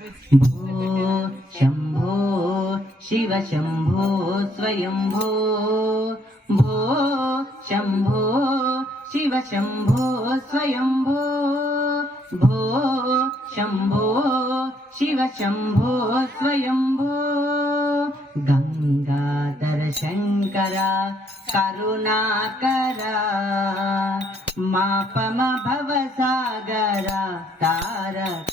भो शंभो शिव शंभो स्वयंभो भो शंभो शिव शंभो स्वयंभो भो शंभो शिव शंभो स्वयंभो गंगाधर शंकर करुणाकर मापम भवसागर तारक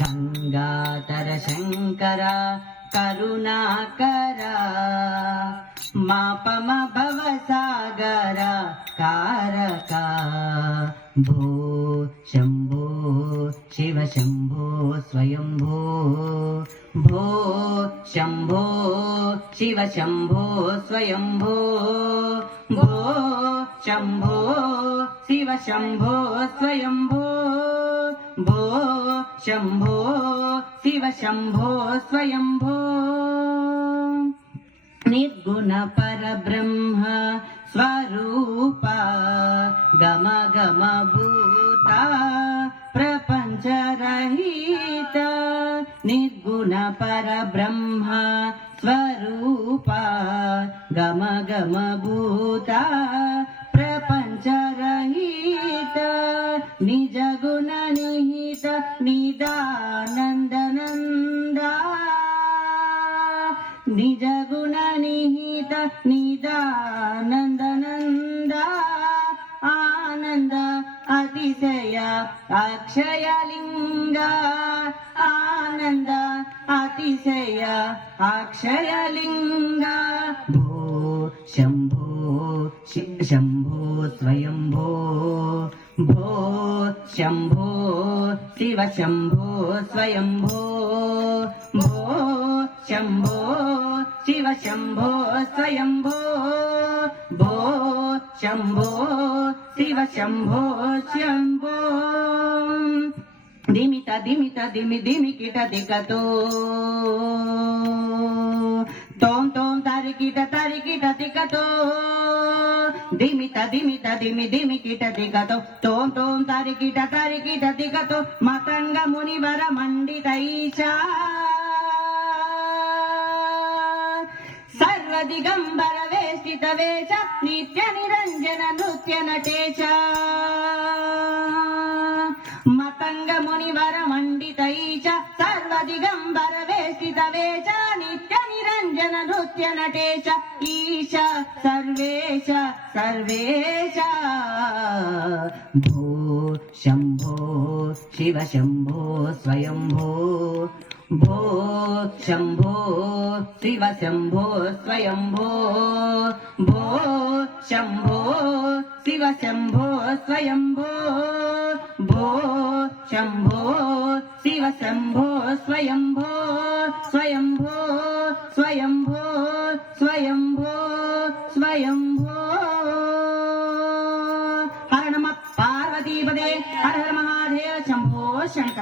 गंगाधर शंकर करुणाकर मापम भवसागर कारक भो शंभो शिव शंभो स्वयंभो भो शंभो शिव शंभो स्वयंभो भो शंभो शिव शंभो स्वयंभो भो शंभो शिव शंभो स्वयंभो निर्गुण परब्रह्म स्वरूप गम गम भूता प्रपंच रहित निर्गुण परब्रह्म स्वरूप गम गम भूता प्रपंच रहित निज गुण निहित निदानंद नंदा निज गुण निहित निदानंद नंदा आनंद अतिशय अक्षय लिंग आनंद अतिशय अक्षय लिंग भो शंभो शंभो स्वयंभो भो शंभो शिव शंभो स्वयंभो भो शंभो शिव शंभो स्वयंभो भो शंभो शिव शंभो शंभो धिमिता धिमिता धिमि धिमि किट दिगतो तोम तोम तारिकिट दिगतो धिमिता धिमिता धिमि धिमि किट दिगतो तोम तोम तारिकिट दिगतो मतंग मुनिवर मंडितैषा सर्वदिगंबर वेष्टित वेश नित्य निरंजन नृत्य नटेश मतंग मुनिवर मंडितैष सर्वदिगंबर वेष्टित वेश नित्य निरंजन नृत्य नटेश ईश सर्वेश सर्वेश भो शंभो शिव शंभो स्वयंभो भो शंभो शिव शंभो स्वयंभो भो शंभो शिव शंभो स्वयंभो भो शंभो शिव शंभो स्वयंभो स्वयंभो स्वयंभो स्वयंभो स्वयंभो हर नमः पार्वतीपदे हर हर महादेव शंभो शंकर।